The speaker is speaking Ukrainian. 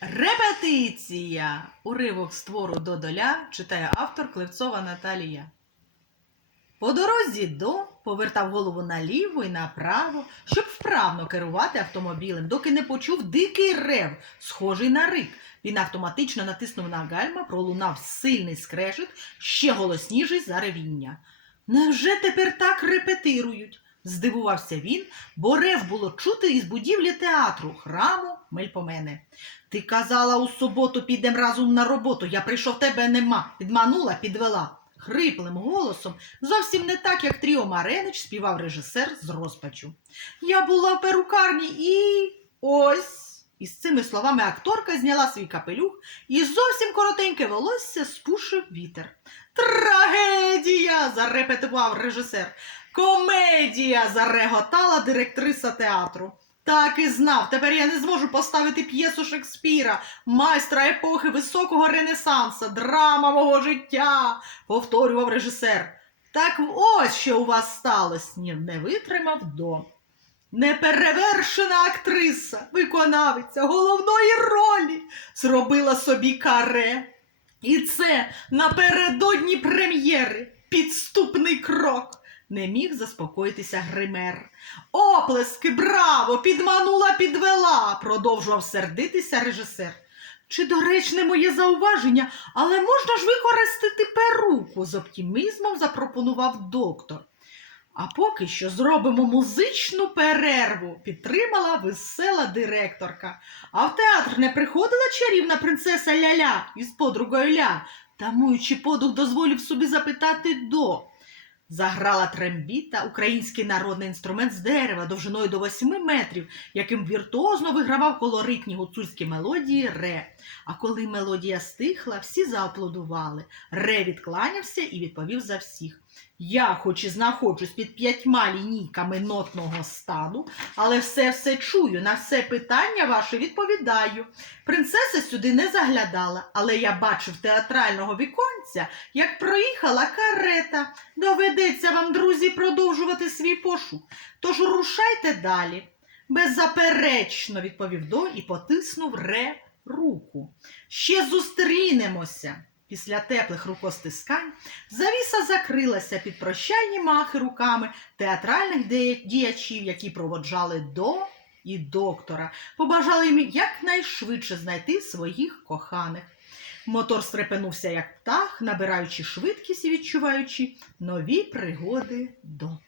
Репетиція! Уривок з твору Додоля читає автор Клевцова Наталія. По дорозі до повертав голову наліво і направо, щоб вправно керувати автомобілем, доки не почув дикий рев, схожий на рик. Він автоматично натиснув на гальма, пролунав сильний скрежет, ще голосніший за ревіння. Невже тепер так репетирують? Здивувався він, бо рев було чути із будівлі театру, храму Мельпомене. Ти казала у суботу підем разом на роботу. Я прийшов тебе нема. Підманула, підвела. Хриплим голосом, зовсім не так, як Тріо Маренич співав режисер з розпачу. Я була в перукарні і ось. Із цими словами акторка зняла свій капелюх і зовсім коротеньке волосся спушив вітер. Трагедія! зарепетував режисер. Комедія! зареготала директриса театру. Так і знав. Тепер я не зможу поставити п'єсу Шекспіра, майстра епохи високого ренесанса, драма мого життя, повторював режисер. Так ось що у вас сталося, Ні, не витримав до. Неперевершена актриса, виконавиця головної ролі зробила собі каре. І це напередодні прем'єри. Підступний крок. Не міг заспокоїтися гример. Оплески, браво! Підманула, підвела, продовжував сердитися режисер. Чи доречне моє зауваження, але можна ж використати перуку, з оптимізмом запропонував доктор. А поки що зробимо музичну перерву, підтримала весела директорка. А в театр не приходила чарівна принцеса Ляля із подругою Ля, тамуючи подух, дозволив собі запитати до. Заграла трембіта, український народний інструмент з дерева довжиною до восьми метрів, яким віртуозно вигравав колоритні гуцульські мелодії Ре. А коли мелодія стихла, всі зааплодували. Ре відкланявся і відповів за всіх. Я, хоч і знаходжусь під п'ятьма лінійками нотного стану, але все все чую, на все питання ваше відповідаю. Принцеса сюди не заглядала, але я бачив театрального віконця, як проїхала карета. Доведеться вам, друзі, продовжувати свій пошук. Тож рушайте далі. Беззаперечно, відповів До і потиснув Ре руку. Ще зустрінемося. Після теплих рукостискань завіса закрилася під прощальні махи руками театральних діячів, які проводжали до і доктора, побажали їм якнайшвидше знайти своїх коханих. Мотор стрепенувся, як птах, набираючи швидкість і відчуваючи нові пригоди до.